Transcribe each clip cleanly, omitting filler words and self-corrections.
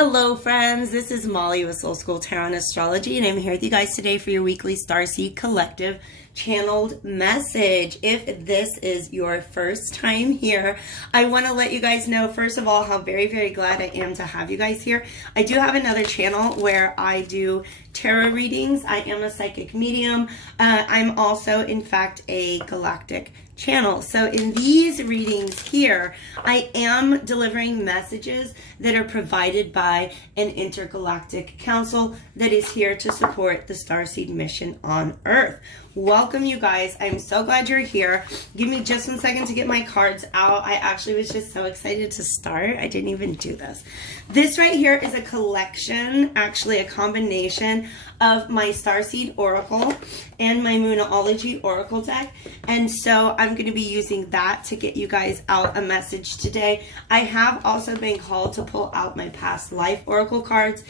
Hello friends, this is Molly with Soul School Tarot and Astrology, and I'm here with you guys today for your weekly Starseed Collective channeled message. If this is your first time here, I want to let you guys know, first of all, how very glad I am to have you guys here. I do have another channel where I do tarot readings. I am a psychic medium. I'm also, in fact, a galactic channel. So in these readings here, I am delivering messages that are provided by an intergalactic council that is here to support the Starseed mission on Earth. Welcome, you guys. I'm so glad you're here. Give me just 1 second to get my cards out. I actually was just so excited to start. I didn't even do this. This right here is a collection, actually a combination of my Starseed Oracle and my Moonology Oracle deck. And so I'm going to be using that to get you guys out a message today. I have also been called to pull out my past life Oracle cards,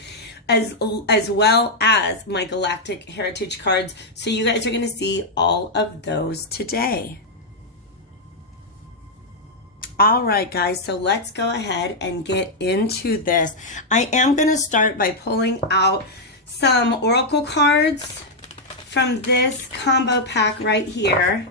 as well as my Galactic Heritage cards. So you guys are going to see all of those today. All right, guys, so let's go ahead and get into this. I am going to start by pulling out some Oracle cards from this combo pack right here.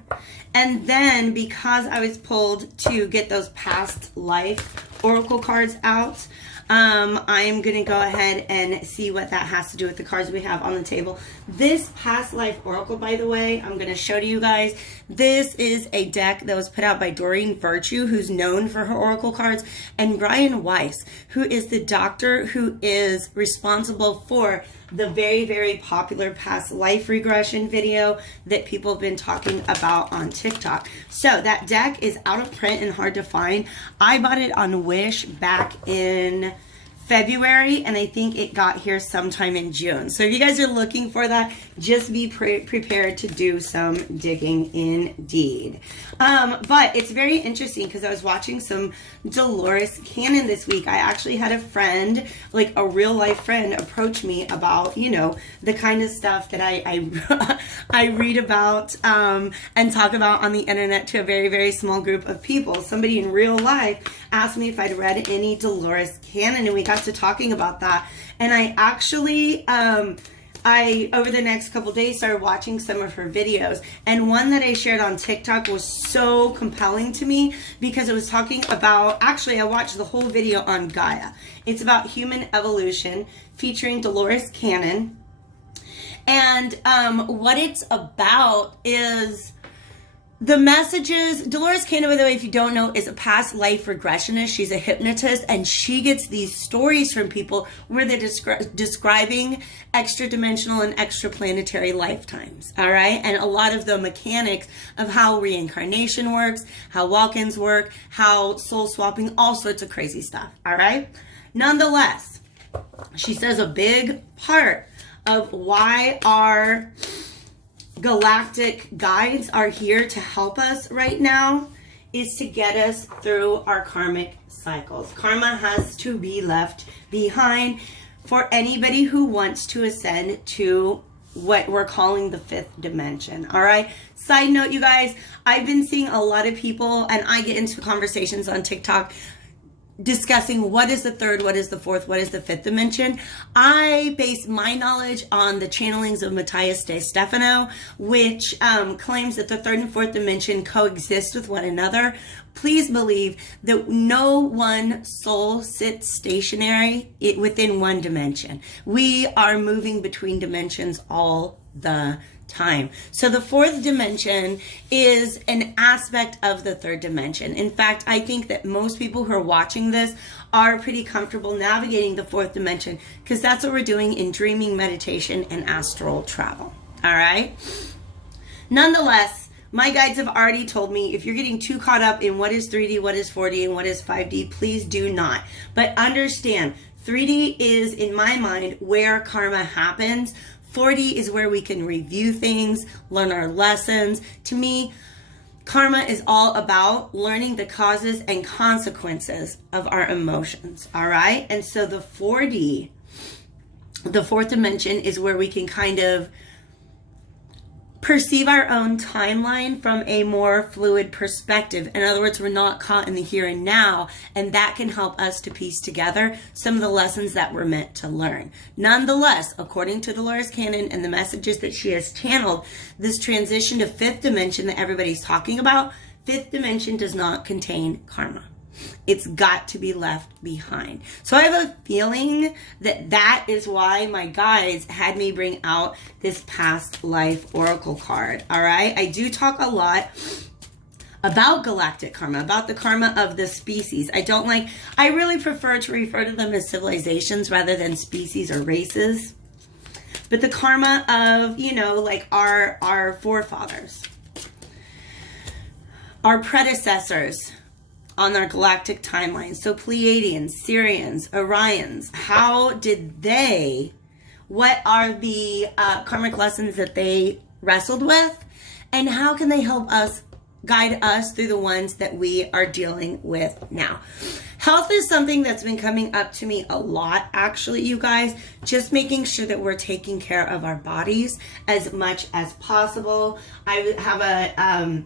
And then, because I was pulled to get those past life Oracle cards out, I'm going to go ahead and see what that has to do with the cards we have on the table. This past life Oracle, by the way, I'm going to show to you guys. This is a deck that was put out by Doreen Virtue, who's known for her Oracle cards, and Brian Weiss, who is the doctor who is responsible for the very popular past life regression video that people have been talking about on TikTok. So that deck is out of print and hard to find. I bought it on Wish back in February, and I think it got here sometime in June. So if you guys are looking for that, just be prepared to do some digging indeed. But it's very interesting because I was watching some Dolores Cannon this week. I actually had a friend, like a real life friend, approach me about, you know, the kind of stuff that I read about and talk about on the internet to a very small group of people. Somebody in real life asked me if I'd read any Dolores Cannon, and we got to talking about that. And I actually over the next couple days started watching some of her videos, and one that I shared on TikTok was so compelling to me because it was talking about, actually I watched the whole video on Gaia. It's about human evolution featuring Dolores Cannon, and what it's about is the messages. Dolores Cannon, by the way, if you don't know, is a past life regressionist. She's a hypnotist, and she gets these stories from people where they're describing extra-dimensional and extraplanetary lifetimes, all right? And a lot of the mechanics of how reincarnation works, how walk-ins work, how soul swapping, all sorts of crazy stuff, all right? Nonetheless, she says a big part of why our galactic guides are here to help us right now is to get us through our karmic cycles. Karma has to be left behind for anybody who wants to ascend to what we're calling the fifth dimension. All right. Side note, you guys, I've been seeing a lot of people, and I get into conversations on TikTok discussing what is the third, what is the fourth, what is the fifth dimension. I base my knowledge on the channelings of Matthias de Stefano, which claims that the third and fourth dimension coexist with one another. Please believe that no one soul sits stationary within one dimension. We are moving between dimensions all the time. So the fourth dimension is an aspect of the third dimension. In fact, I think that most people who are watching this are pretty comfortable navigating the fourth dimension because that's what we're doing in dreaming, meditation, and astral travel. All right. Nonetheless, my guides have already told me if you're getting too caught up in what is 3D, what is 4D, and what is 5D, please do not. But understand, 3D is, in my mind, where karma happens. 4D is where we can review things, learn our lessons. To me, karma is all about learning the causes and consequences of our emotions, all right? And so the 4D, the fourth dimension, is where we can kind of perceive our own timeline from a more fluid perspective. In other words, we're not caught in the here and now, and that can help us to piece together some of the lessons that we're meant to learn. Nonetheless, according to Dolores Cannon and the messages that she has channeled, this transition to fifth dimension that everybody's talking about, fifth dimension does not contain karma. It's got to be left behind. So I have a feeling that that is why my guides had me bring out this past life oracle card. All right. I do talk a lot about galactic karma, about the karma of the species. I really prefer to refer to them as civilizations rather than species or races. But the karma of, you know, like our forefathers, our predecessors on our galactic timeline. So Pleiadians, Sirians, Orions, how did they, what are the karmic lessons that they wrestled with? And how can they help us, guide us through the ones that we are dealing with now? Health is something that's been coming up to me a lot, actually, you guys. Just making sure that we're taking care of our bodies as much as possible. I have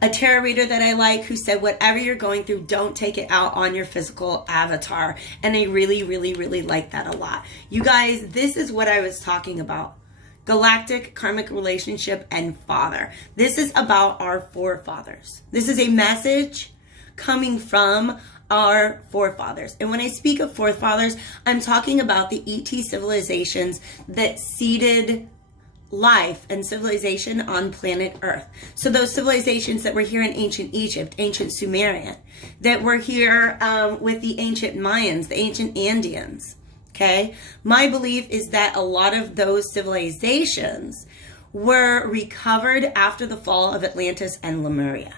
a tarot reader that I like who said, whatever you're going through, don't take it out on your physical avatar. And I really, really, really like that a lot. You guys, this is what I was talking about. Galactic karmic relationship and father. This is about our forefathers. This is a message coming from our forefathers. And when I speak of forefathers, I'm talking about the ET civilizations that seeded life and civilization on planet Earth. So those civilizations that were here in ancient Egypt, ancient Sumerian, that were here with the ancient Mayans, the ancient Andeans, okay? My belief is that a lot of those civilizations were recovered after the fall of Atlantis and Lemuria.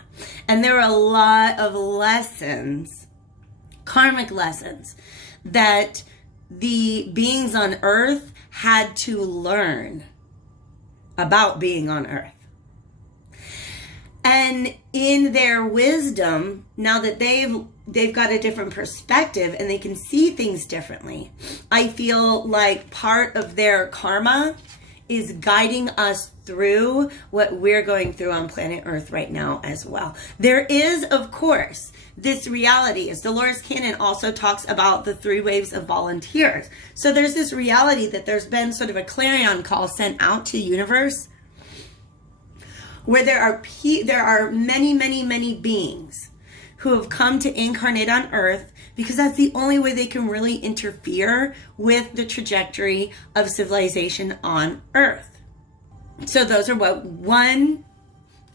And there were a lot of lessons, karmic lessons, that the beings on Earth had to learn about being on Earth. And in their wisdom, now that they've got a different perspective and they can see things differently, I feel like part of their karma is guiding us through what we're going through on planet Earth right now as well. There is, of course, this reality, as Dolores Cannon also talks about the 3 waves of volunteers. So there's this reality that there's been sort of a clarion call sent out to the universe where there are many, many, many beings who have come to incarnate on Earth because that's the only way they can really interfere with the trajectory of civilization on Earth. So those are one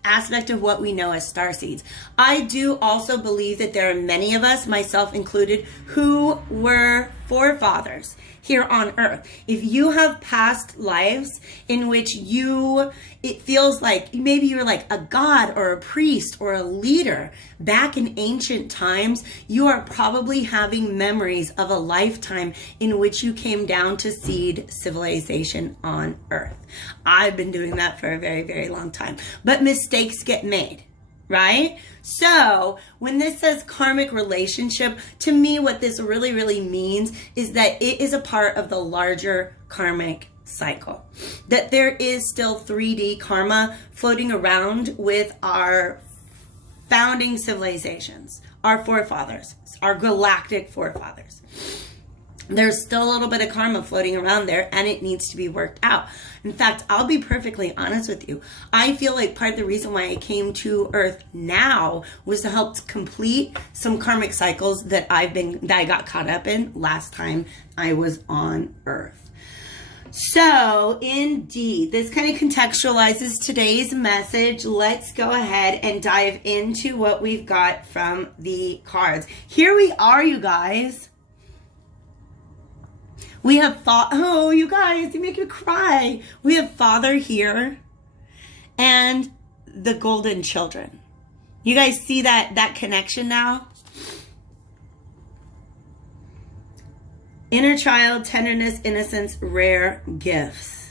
aspect of what we know as starseeds. I do also believe that there are many of us, myself included, who were forefathers here on Earth. If you have past lives in which it feels like maybe you're like a god or a priest or a leader back in ancient times, you are probably having memories of a lifetime in which you came down to seed civilization on Earth. I've been doing that for a very, very long time. But mistakes get made, right? So when this says karmic relationship, to me, what this really, really means is that it is a part of the larger karmic cycle. That there is still 3D karma floating around with our founding civilizations, our forefathers, our galactic forefathers. There's still a little bit of karma floating around there, and it needs to be worked out. In fact, I'll be perfectly honest with you. I feel like part of the reason why I came to Earth now was to help complete some karmic cycles that I got caught up in last time I was on Earth. So, indeed, this kind of contextualizes today's message. Let's go ahead and dive into what we've got from the cards. Here we are, you guys. We have oh, you guys, you make me cry. We have Father here and the golden children. You guys see that connection now? Inner child, tenderness, innocence, rare gifts.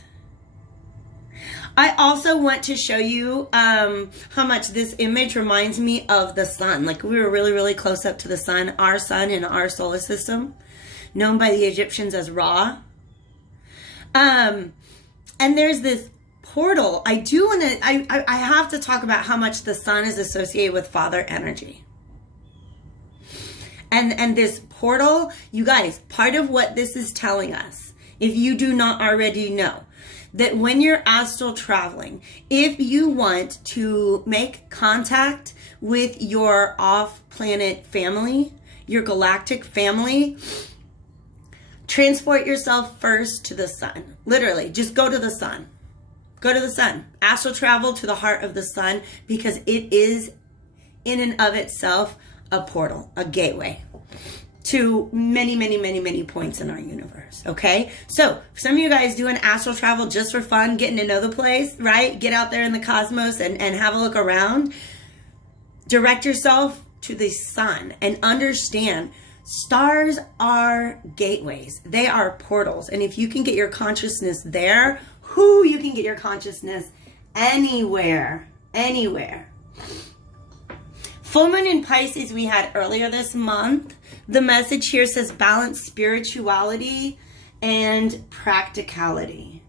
I also want to show you how much this image reminds me of the sun. Like we were really, really close up to the sun in our solar system, known by the Egyptians as Ra. And there's this portal, I do want to, I have to talk about how much the sun is associated with father energy. And this portal, you guys, part of what this is telling us, if you do not already know, that when you're astral traveling, if you want to make contact with your off-planet family, your galactic family, transport yourself first to the sun. Literally, just go to the sun. Go to the sun. Astral travel to the heart of the sun, because it is in and of itself a portal, a gateway to many, many, many, many points in our universe, okay? So, some of you guys doing astral travel just for fun, getting to know the place, right? Get out there in the cosmos and have a look around. Direct yourself to the sun and understand stars are gateways. They are portals. And if you can get your consciousness there, you can get your consciousness anywhere, anywhere. Full moon in Pisces we had earlier this month. The message here says balance spirituality and practicality.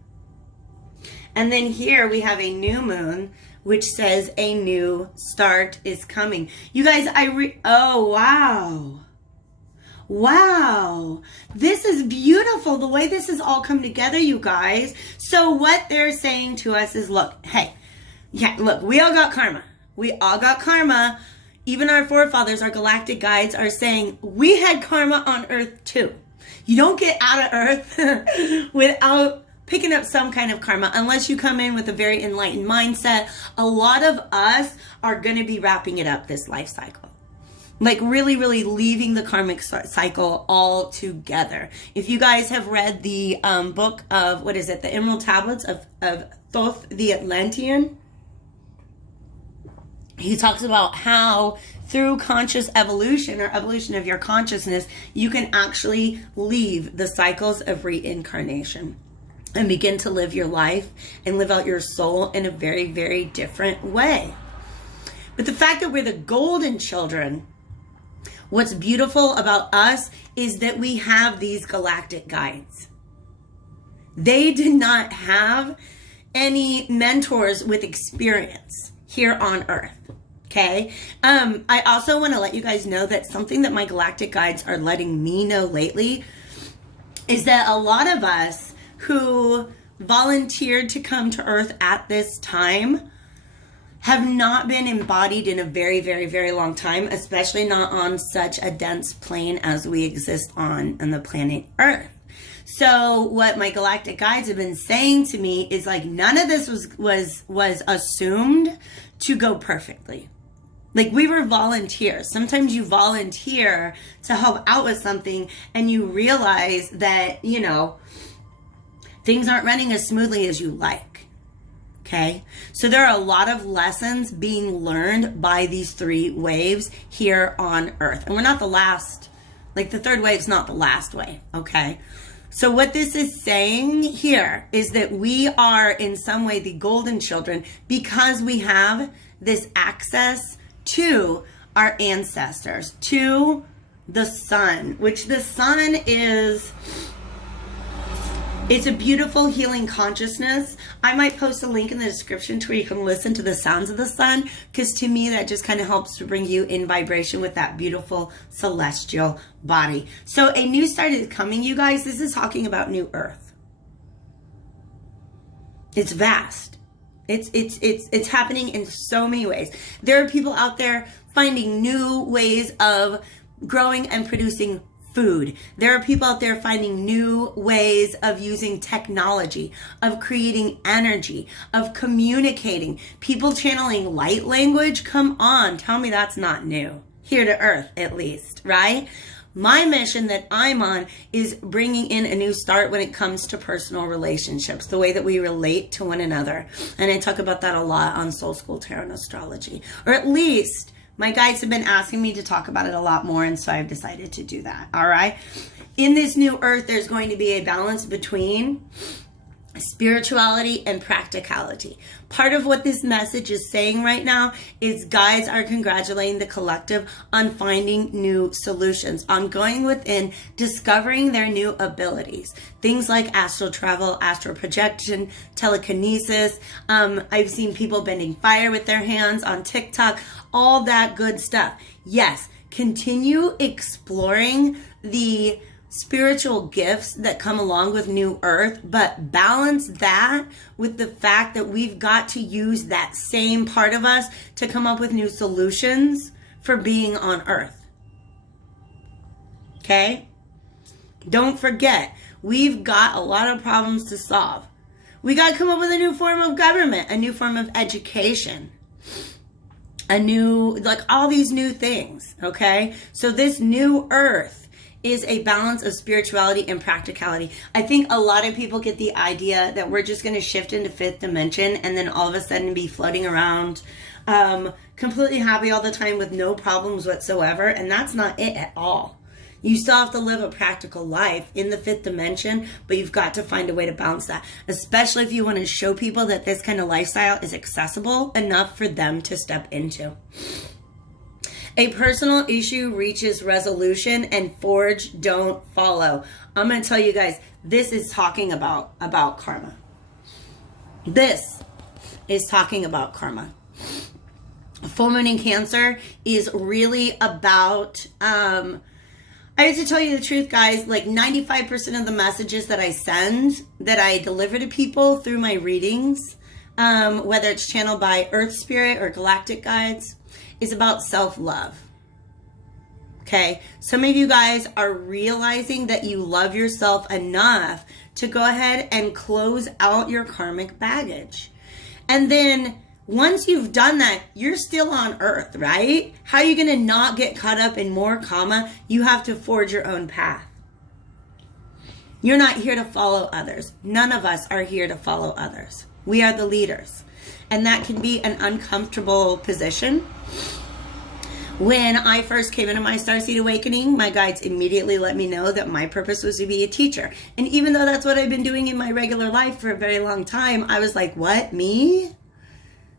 And then here we have a new moon, which says a new start is coming. You guys, oh, wow. Wow. This is beautiful, the way this has all come together, you guys. So what they're saying to us is, look, hey, yeah, look, we all got karma. We all got karma. Even our forefathers, our galactic guides are saying we had karma on Earth too. You don't get out of Earth without picking up some kind of karma unless you come in with a very enlightened mindset. A lot of us are going to be wrapping it up this life cycle. Like really, really leaving the karmic cycle all together. If you guys have read the book of, what is it? The Emerald Tablets of Thoth the Atlantean. He talks about how through conscious evolution or evolution of your consciousness, you can actually leave the cycles of reincarnation and begin to live your life and live out your soul in a very, very different way. But the fact that we're the golden children, what's beautiful about us is that we have these galactic guides. They did not have any mentors with experience here on Earth. Okay. I also want to let you guys know that something that my galactic guides are letting me know lately is that a lot of us who volunteered to come to Earth at this time have not been embodied in a very, very, very long time, especially not on such a dense plane as we exist on the planet Earth. So what my galactic guides have been saying to me is like, none of this was assumed to go perfectly. Like, we were volunteers. Sometimes you volunteer to help out with something and you realize that, you know, things aren't running as smoothly as you like. Okay? So there are a lot of lessons being learned by these three waves here on Earth. And we're not the last, like the third wave's not the last wave. Okay? So what this is saying here is that we are in some way the golden children because we have this access to our ancestors, to the sun, which the sun is, it's a beautiful healing consciousness. I might post a link in the description to where you can listen to the sounds of the sun, because to me that just kind of helps to bring you in vibration with that beautiful celestial body. So a new start is coming, you guys. This is talking about new Earth. It's vast. It's happening in so many ways. There are people out there finding new ways of growing and producing food. There are people out there finding new ways of using technology, of creating energy, of communicating. People channeling light language. Come on, tell me that's not new. Here to Earth, at least, right? My mission that I'm on is bringing in a new start when it comes to personal relationships, the way that we relate to one another. And I talk about that a lot on Soul School Tarot and Astrology. Or at least my guides have been asking me to talk about it a lot more, and so I've decided to do that, all right? In this new Earth, there's going to be a balance between spirituality and practicality. Part of what this message is saying right now is guides are congratulating the collective on finding new solutions, on going within, discovering their new abilities. Things like astral travel, astral projection, telekinesis. I've seen people bending fire with their hands on TikTok, all that good stuff. Yes, continue exploring the spiritual gifts that come along with New Earth, but balance that with the fact that we've got to use that same part of us to come up with new solutions for being on Earth. Okay? Don't forget, we've got a lot of problems to solve. We got to come up with a new form of government, a new form of education, a new, like all these new things, okay? So this New Earth is a balance of spirituality and practicality. I think a lot of people get the idea that we're just going to shift into fifth dimension and then all of a sudden be floating around completely happy all the time with no problems whatsoever. And that's not it at all. You still have to live a practical life in the fifth dimension, but you've got to find a way to balance that, especially if you want to show people that this kind of lifestyle is accessible enough for them to step into. A personal issue reaches resolution and forge don't follow. I'm going to tell you guys, this is talking about karma. This is talking about karma. Full moon in Cancer is really about, I have to tell you the truth, guys, like 95% of the messages that I send, that I deliver to people through my readings, whether it's channeled by Earth Spirit or Galactic Guides, is about self-love. Okay, some of you guys are realizing that you love yourself enough to go ahead and close out your karmic baggage. And then once you've done that, you're still on Earth, right? How are you going to not get caught up in more karma? You have to forge your own path. You're not here to follow others. None of us are here to follow others. We are the leaders. And that can be an uncomfortable position. When I first came into my Starseed awakening, my guides immediately let me know that my purpose was to be a teacher. And even though that's what I've been doing in my regular life for a very long time, I was like, what? Me?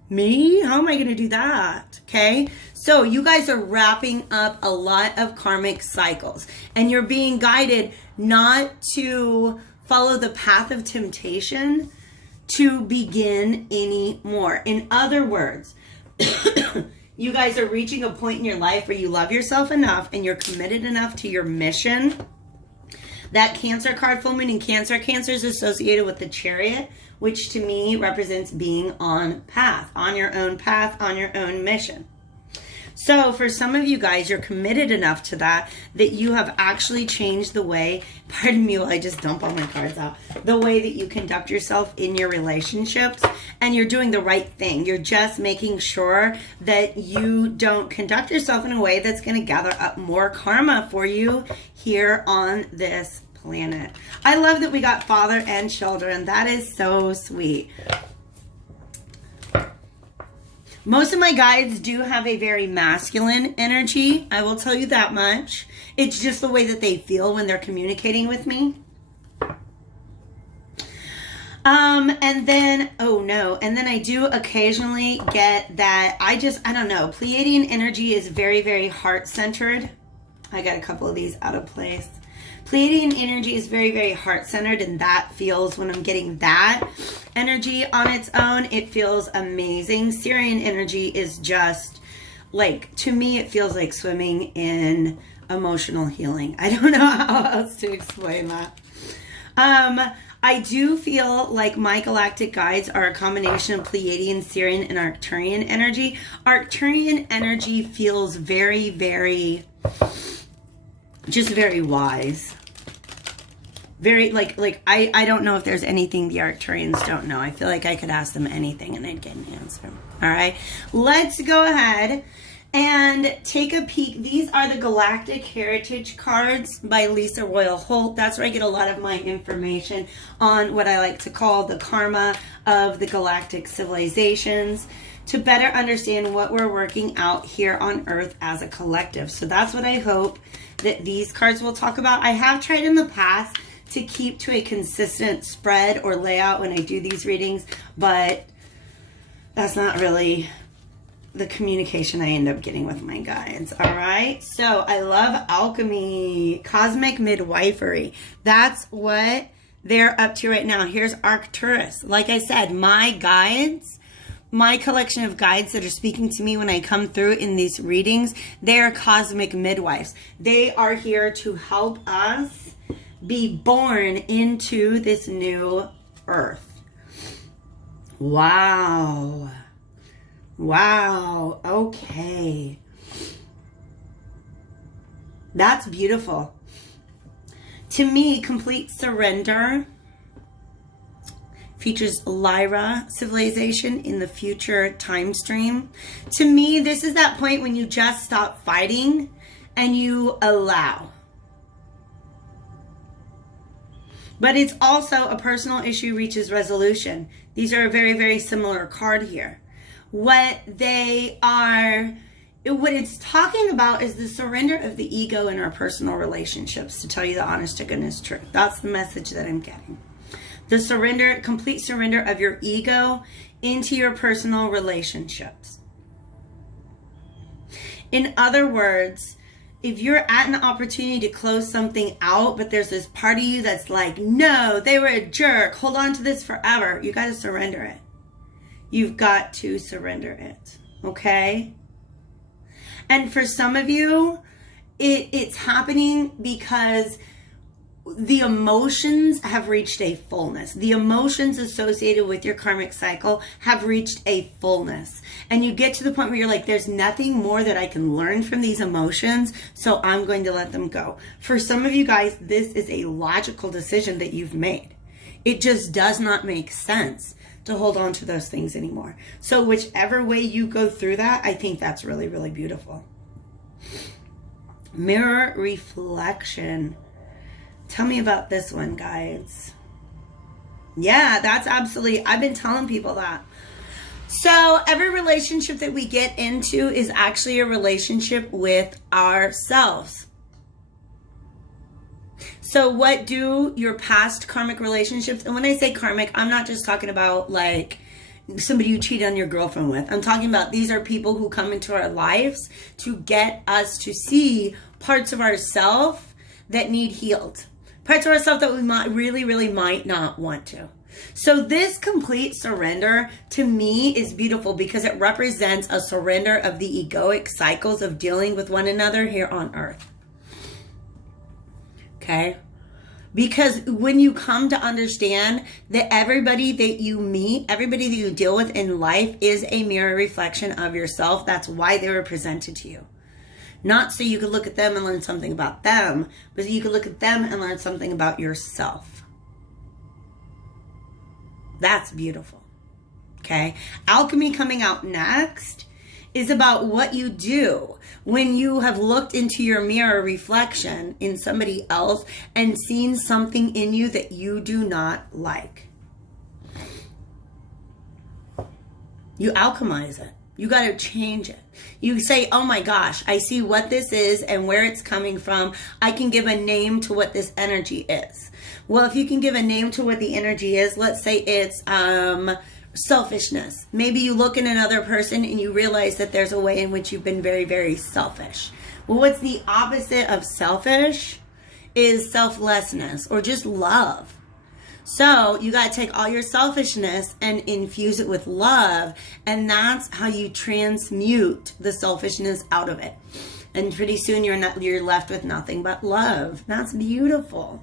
Me? How am I going to do that? Okay. So you guys are wrapping up a lot of karmic cycles and you're being guided not to follow the path of temptation to begin anymore. In other words, you guys are reaching a point in your life where you love yourself enough and you're committed enough to your mission. That Cancer card, full moon in Cancer. Cancer is associated with the Chariot, which to me represents being on path, on your own path, on your own mission. So for some of you guys, you're committed enough to that you have actually changed the way, pardon me while I just dump all my cards out, the way that you conduct yourself in your relationships, and you're doing the right thing. You're just making sure that you don't conduct yourself in a way that's going to gather up more karma for you here on this planet. I love that we got father and children. That is so sweet. Most of my guides do have a very masculine energy. I will tell you that much. It's just the way that they feel when they're communicating with me. And then, oh no, and then I do occasionally get that I don't know, Pleiadian energy is very, very heart-centered. I got a couple of these out of place. Pleiadian energy is very, very heart-centered, and that feels, when I'm getting that energy on its own, it feels amazing. Sirian energy is just, like, to me, it feels like swimming in emotional healing. I don't know how else to explain that. I do feel like my galactic guides are a combination of Pleiadian, Sirian, and Arcturian energy. Arcturian energy feels very, very, just very wise. Very, like I don't know if there's anything the Arcturians don't know. I feel like I could ask them anything and I'd get an answer. All right, let's go ahead and take a peek. These are the Galactic Heritage cards by Lisa Royal Holt. That's where I get a lot of my information on what I like to call the karma of the galactic civilizations, to better understand what we're working out here on Earth as a collective. So that's what I hope that these cards will talk about. I have tried in the past to keep to a consistent spread or layout when I do these readings, but that's not really the communication I end up getting with my guides. All right. So I love alchemy, cosmic midwifery. That's what they're up to right now. Here's Arcturus. Like I said, my guides, my collection of guides that are speaking to me when I come through in these readings, they are cosmic midwives. They are here to help us be born into this new earth. Wow. Wow. Okay. That's beautiful. To me, complete surrender features Lyra civilization in the future time stream. To me, this is that point when you just stop fighting and you allow. But it's also a personal issue reaches resolution. These are a very, very similar card here. What it's talking about is the surrender of the ego in our personal relationships, to tell you the honest to goodness truth. That's the message that I'm getting. The surrender, complete surrender of your ego into your personal relationships. In other words, if you're at an opportunity to close something out, but there's this part of you that's like, no, they were a jerk, hold on to this forever, you got to surrender it. You've got to surrender it, okay? And for some of you, it's happening because the emotions have reached a fullness. The emotions associated with your karmic cycle have reached a fullness. And you get to the point where you're like, there's nothing more that I can learn from these emotions, so I'm going to let them go. For some of you guys, this is a logical decision that you've made. It just does not make sense to hold on to those things anymore. So whichever way you go through that, I think that's really, really beautiful. Mirror reflection. Tell me about this one, guys. Yeah, that's absolutely, I've been telling people that. So every relationship that we get into is actually a relationship with ourselves. So what do your past karmic relationships, and when I say karmic, I'm not just talking about like somebody you cheat on your girlfriend with. I'm talking about these are people who come into our lives to get us to see parts of ourselves that need healed. Parts of ourselves that we might really might not want to. So this complete surrender to me is beautiful because it represents a surrender of the egoic cycles of dealing with one another here on earth. Okay? Because when you come to understand that everybody that you meet, everybody that you deal with in life is a mirror reflection of yourself, that's why they were presented to you. Not so you could look at them and learn something about them, but so you could look at them and learn something about yourself. That's beautiful. Okay? Alchemy coming out next is about what you do when you have looked into your mirror reflection in somebody else and seen something in you that you do not like. You alchemize it. You got to change it. You say, oh my gosh, I see what this is and where it's coming from. I can give a name to what this energy is. Well, if you can give a name to what the energy is, let's say it's selfishness. Maybe you look at another person and you realize that there's a way in which you've been very, very selfish. Well, what's the opposite of selfish is selflessness or just love. So you got to take all your selfishness and infuse it with love. And that's how you transmute the selfishness out of it. And pretty soon you're left with nothing but love. That's beautiful.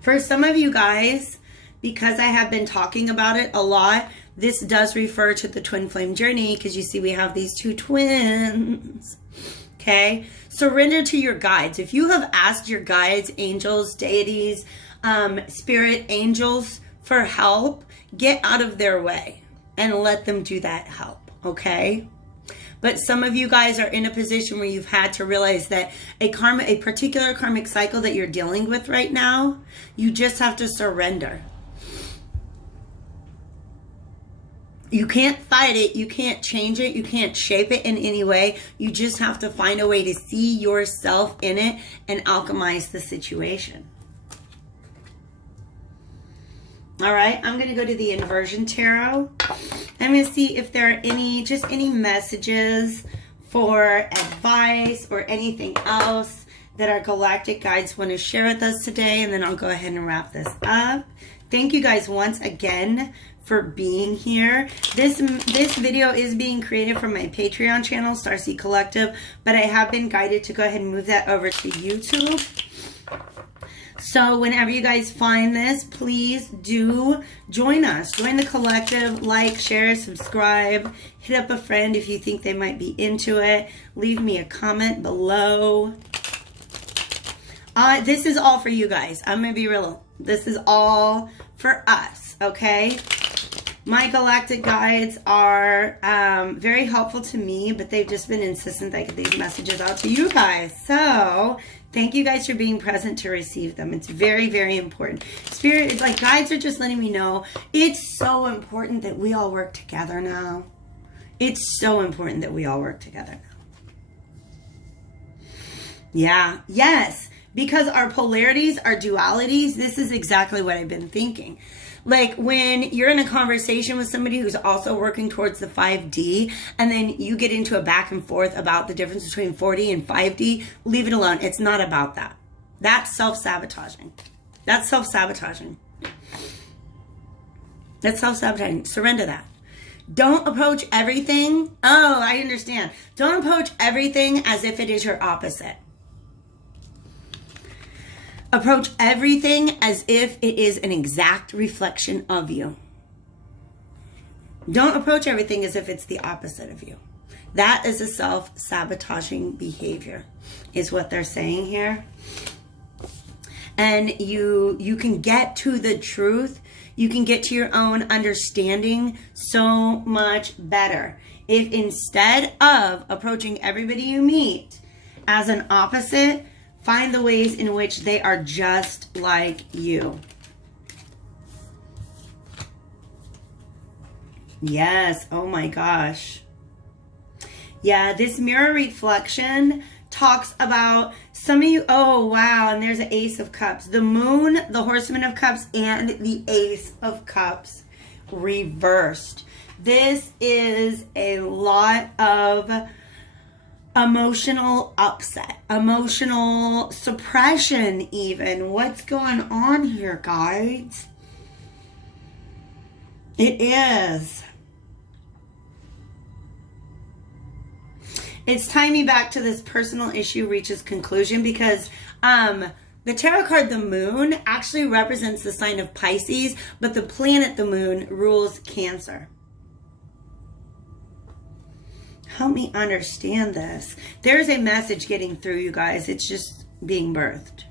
For some of you guys, because I have been talking about it a lot, this does refer to the twin flame journey because you see we have these two twins. Okay? Surrender to your guides. If you have asked your guides, angels, deities, spirit angels for help, get out of their way and let them do that help. Okay? But some of you guys are in a position where you've had to realize that a particular karmic cycle that you're dealing with right now, you just have to surrender. You can't fight it. You can't change it. You can't shape it in any way. You just have to find a way to see yourself in it and alchemize the situation. All right, I'm going to go to the inversion tarot. I'm going to see if there are any messages for advice or anything else that our galactic guides want to share with us today, and then I'll go ahead and wrap this up. Thank you guys once again for being here. This video is being created from my Patreon channel, Starseed Collective, but I have been guided to go ahead and move that over to YouTube. So whenever you guys find this, please do join us. Join the collective, like, share, subscribe, hit up a friend if you think they might be into it. Leave me a comment below. This is all for you guys. I'm going to be real. This is all for us, okay? My galactic guides are very helpful to me, but they've just been insistent that I get these messages out to you guys. So thank you guys for being present to receive them. It's very, very important. Spirit, it's like guides are just letting me know it's so important that we all work together now. It's so important that we all work together now. Yeah, yes. Because our polarities, our dualities, this is exactly what I've been thinking. Like when you're in a conversation with somebody who's also working towards the 5D, and then you get into a back and forth about the difference between 4D and 5D, leave it alone. It's not about that. That's self-sabotaging. That's self-sabotaging. That's self-sabotaging. Surrender that. Don't approach everything. Oh, I understand. Don't approach everything as if it is your opposite. Approach everything as if it is an exact reflection of you. Don't approach everything as if it's the opposite of you. That is a self-sabotaging behavior, is what they're saying here. And you can get to the truth. You can get to your own understanding so much better if instead of approaching everybody you meet as an opposite, find the ways in which they are just like you. Yes. Oh my gosh. Yeah, this mirror reflection talks about some of you. Oh, wow. And there's an Ace of Cups. The Moon, the Horseman of Cups, and the Ace of Cups reversed. This is a lot of emotional upset, emotional suppression even. What's going on here, guys? It is. It's tying me back to this personal issue reaches conclusion because the tarot card, the Moon, actually represents the sign of Pisces, but the planet, the Moon, rules Cancer. Help me understand this. There's a message getting through, you guys. It's just being birthed.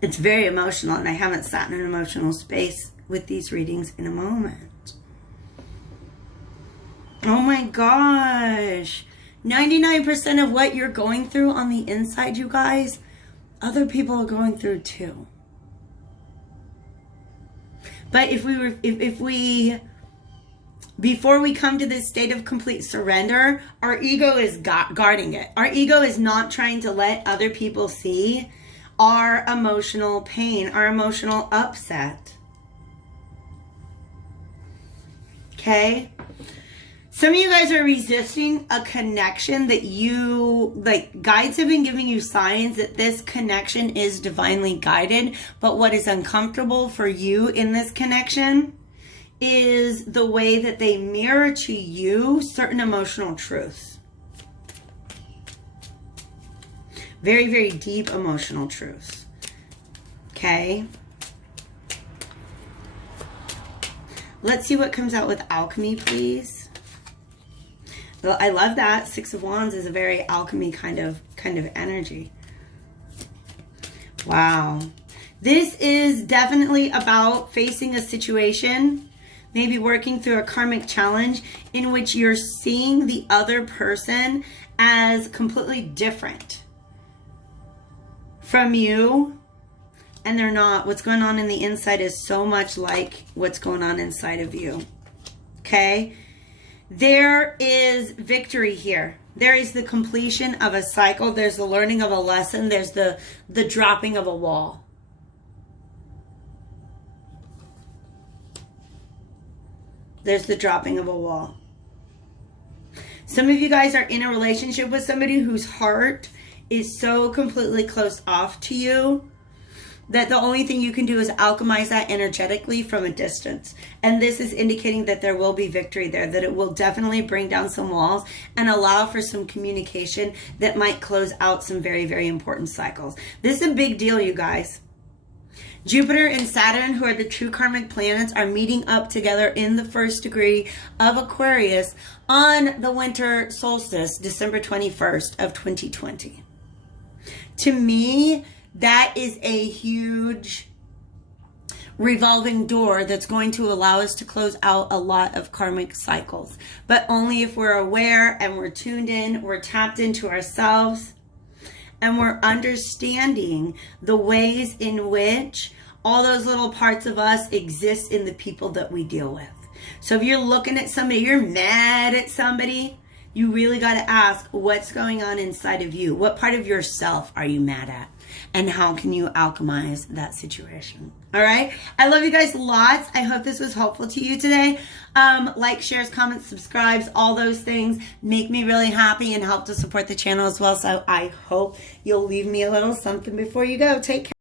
It's very emotional, and I haven't sat in an emotional space with these readings in a moment. Oh my gosh. 99% of what you're going through on the inside, you guys, other people are going through too. But if we before we come to this state of complete surrender, our ego is guarding it. Our ego is not trying to let other people see our emotional pain, our emotional upset. Okay? Some of you guys are resisting a connection that guides have been giving you signs that this connection is divinely guided, but what is uncomfortable for you in this connection is the way that they mirror to you certain emotional truths. Very, very deep emotional truths. Okay? Let's see what comes out with alchemy, please. Well, I love that. Six of Wands is a very alchemy kind of energy. Wow. This is definitely about facing a situation, maybe working through a karmic challenge in which you're seeing the other person as completely different from you, and they're not. What's going on in the inside is so much like what's going on inside of you. Okay? There is victory here. There is the completion of a cycle. There's the learning of a lesson. There's the dropping of a wall. There's the dropping of a wall. Some of you guys are in a relationship with somebody whose heart is so completely closed off to you that the only thing you can do is alchemize that energetically from a distance. And this is indicating that there will be victory there, that it will definitely bring down some walls and allow for some communication that might close out some very, very important cycles. This is a big deal, you guys. Jupiter and Saturn, who are the true karmic planets, are meeting up together in the first degree of Aquarius on the winter solstice, December 21st of 2020. To me, that is a huge revolving door that's going to allow us to close out a lot of karmic cycles. But only if we're aware and we're tuned in, we're tapped into ourselves, and we're understanding the ways in which all those little parts of us exist in the people that we deal with. So if you're looking at somebody, you're mad at somebody, you really got to ask what's going on inside of you. What part of yourself are you mad at? And how can you alchemize that situation? All right. I love you guys lots. I hope this was helpful to you today. Like, shares, comments, subscribes, all those things make me really happy and help to support the channel as well. So I hope you'll leave me a little something before you go. Take care.